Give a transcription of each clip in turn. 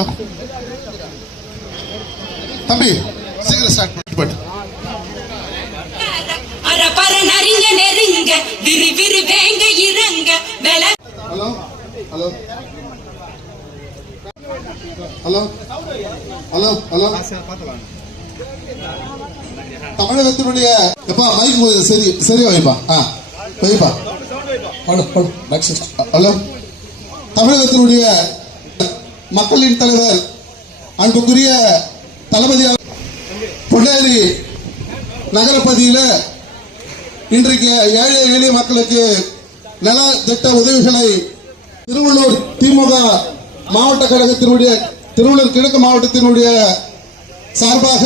Hello தம்பி, சீக்கிரம் start பண்ணு. Hello hello hello hello hello தமிழகத்தினுடைய எப்பா மைக் சரி சரி வைப்பா. வைப்பா. ஹலோ தமிழகத்தினுடைய மக்களின் தலைவர் அன்புக்குரிய தளபதி பொன்னேரி நகரப்பகுதியில் இன்றைக்கு ஏழை எளிய மக்களுக்கு நல திட்ட உதவிகளை திருவள்ளூர் திமுக மாவட்ட கழகத்தினுடைய திருவள்ளூர் கிழக்கு மாவட்டத்தினுடைய சார்பாக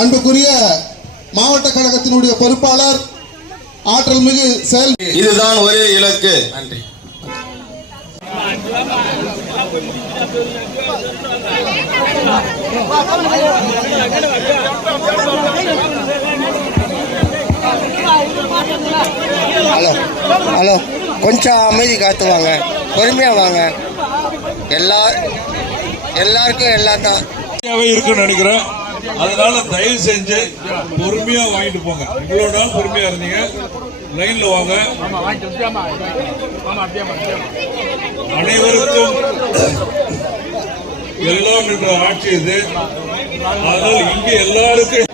அன்புக்குரிய மாவட்ட கழகத்தினுடைய பொறுப்பாளர் ஆற்றல் மிகு செயல் இதுதான் ஒரே இலக்கு. நன்றி. ஹலோ ஹலோ கொஞ்சம் அமைதி காத்துவாங்க, பொறுமையா வாங்க. எல்லாருக்கும் எல்லாம் தான் இருக்குன்னு நினைக்கிறேன். அதனால தயவு செஞ்சு பொறுமையா வாங்கிட்டு போங்க. இவ்வளவு நாள் பொறுமையா இருந்தீங்க, லைன்ல வாங்க. அனைவருக்கும் எல்லாம் என்ற ஆட்சி இது. அதனால் இங்க எல்லாருக்கும்